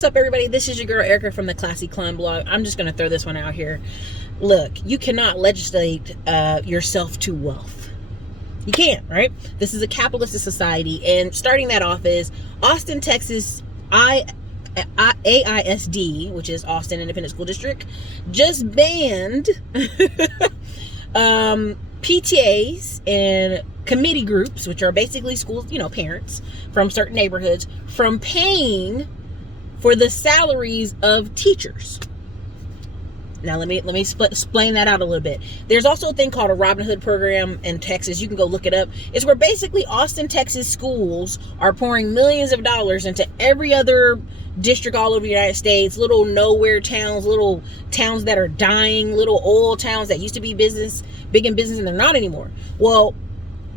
What's up, everybody? This is your girl Erica from the Classy Climb blog. I'm just going to throw this one out here. Look, you cannot legislate yourself to wealth. You can't, right? This is a capitalist society, and starting that off is Austin, Texas AISD, which is Austin Independent School District, just banned PTAs and committee groups, which are basically schools, parents from certain neighborhoods, from paying for the salaries of teachers. Now let me explain that out a little bit. There's also a thing called a Robin Hood program in Texas. You can go look it up. It's where basically Austin, Texas schools are pouring millions of dollars into every other district all over the United States, little nowhere towns, little towns that are dying, little old towns that used to be big in business, and they're not anymore. Well,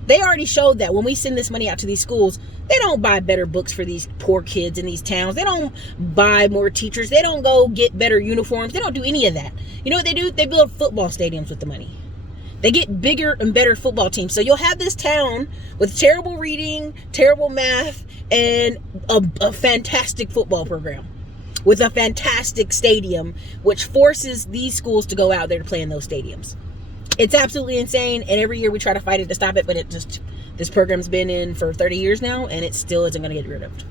they already showed that when we send this money out to these schools, they don't buy better books for these poor kids in these towns. They don't buy more teachers. They don't go get better uniforms. They don't do any of that. You know what they do? They build football stadiums with the money. They get bigger and better football teams. So you'll have this town with terrible reading, terrible math, and a fantastic football program with a fantastic stadium, which forces these schools to go out there to play in those stadiums. It's absolutely insane, and every year we try to fight it to stop it, but this program's been in for 30 years now, and it still isn't going to get rid of it.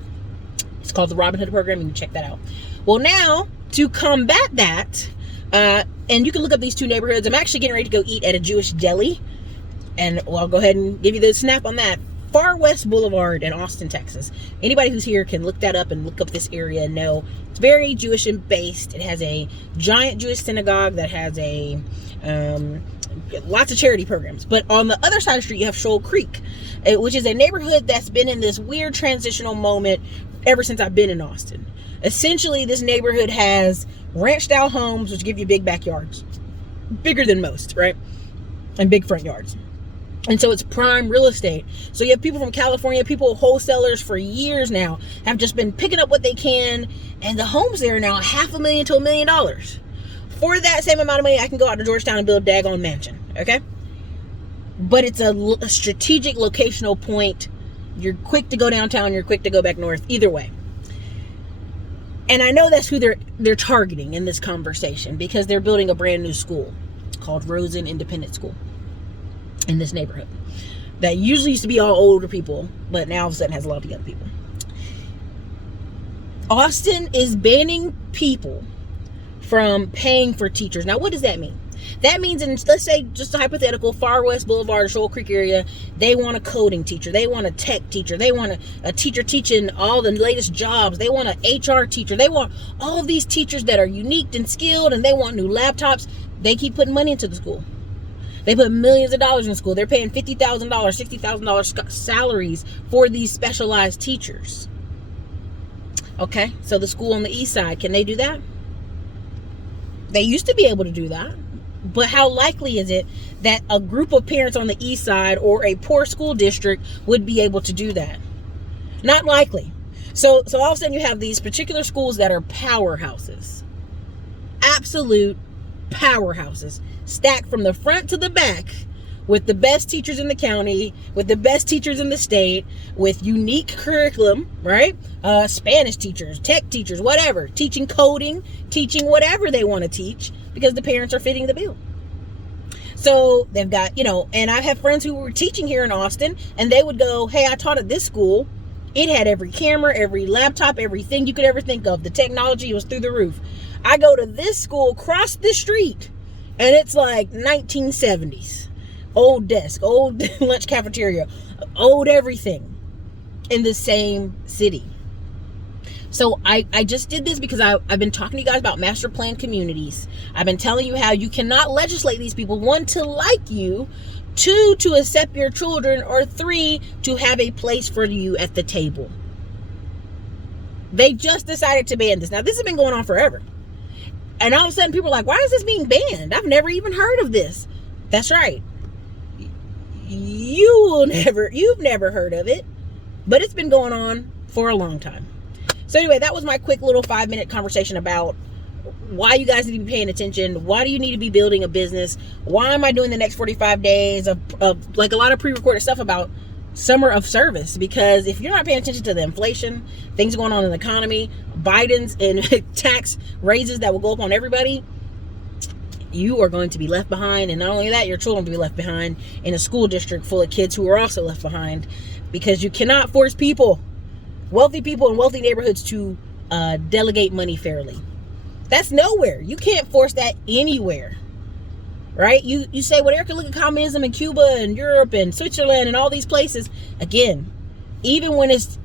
It's called the Robin Hood program. You can check that out. Well, now, to combat that, and you can look up these two neighborhoods. I'm actually getting ready to go eat at a Jewish deli, and I'll go ahead and give you the snap on that. Far West Boulevard in Austin, Texas. Anybody who's here can look that up and look up this area and know it's very Jewish and based. It has a giant Jewish synagogue that has lots of charity programs. But on the other side of the street, you have Shoal Creek, which is a neighborhood that's been in this weird transitional moment ever since I've been in Austin. Essentially, this neighborhood has ranch-style homes, which give you big backyards. Bigger than most, right? And big front yards. And so it's prime real estate. So you have people from California, wholesalers for years now, have just been picking up what they can. And the homes there are now $500,000 to $1 million. For that same amount of money, I can go out to Georgetown and build a daggone mansion, okay? But it's a strategic locational point. You're quick to go downtown, you're quick to go back north, either way. And I know that's who they're targeting in this conversation, because they're building a brand new school called Rosen Independent School in this neighborhood that usually used to be all older people, but now all of a sudden has a lot of young people. Austin is banning people from paying for teachers. Now, what does that mean? That means, in, let's say, just a hypothetical, Far West Boulevard or Shoal Creek area, they want a coding teacher, they want a tech teacher, they want a teacher teaching all the latest jobs, they want an HR teacher, they want all of these teachers that are unique and skilled, and they want new laptops. They keep putting money into the school. They put millions of dollars in school. They're paying $50,000, $60,000 salaries for these specialized teachers. Okay, so the school on the east side, can they do that? They used to be able to do that. But how likely is it that a group of parents on the east side or a poor school district would be able to do that? Not likely. So all of a sudden you have these particular schools that are powerhouses. Absolute powerhouses, stacked from the front to the back, with the best teachers in the county, with the best teachers in the state, with unique curriculum, right? Spanish teachers, tech teachers, whatever, teaching coding, teaching whatever they want to teach, because the parents are fitting the bill. So they've got, and I have friends who were teaching here in Austin, and they would go, hey, I taught at this school. It had every camera, every laptop, everything you could ever think of. The technology was through the roof. I go to this school across the street, and it's like 1970s. Old desk, old lunch cafeteria, old everything in the same city. So I just did this because I've been talking to you guys about master plan communities. I've been telling you how you cannot legislate these people, 1, to like you, 2, to accept your children, or 3, to have a place for you at the table. They just decided to ban this. Now, this has been going on forever. And all of a sudden people are like, why is this being banned? I've never even heard of this. That's right. You've never heard of it, but it's been going on for a long time. So anyway, that was my quick little 5-minute conversation about why you guys need to be paying attention. Why do you need to be building a business? Why am I doing the next 45 days of like a lot of pre-recorded stuff about summer of service, because if you're not paying attention to the inflation, things going on in the economy, Biden's and tax raises that will go up on everybody, you are going to be left behind. And not only that, your children will be left behind in a school district full of kids who are also left behind, because you cannot force wealthy people in wealthy neighborhoods to delegate money fairly. That's nowhere. You can't force that anywhere, right? You say, well, Erica, look at communism in Cuba and Europe and Switzerland and all these places. Again, even when it's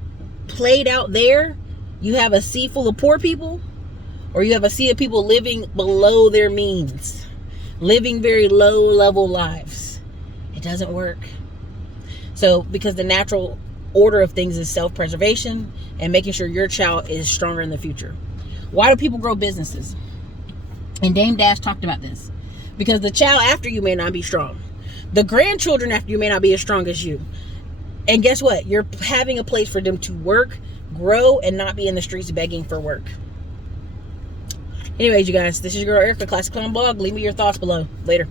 played out there, you have a sea full of poor people, or you have a sea of people living below their means, living very low level lives. It doesn't work. So, because the natural order of things is self-preservation and making sure your child is stronger in the future. Why do people grow businesses? And Dame Dash talked about this. Because the child after you may not be strong. The grandchildren after you may not be as strong as you. And guess what? You're having a place for them to work, grow, and not be in the streets begging for work. Anyways, you guys, this is your girl Erica, Classic Clown Blog. Leave me your thoughts below. Later.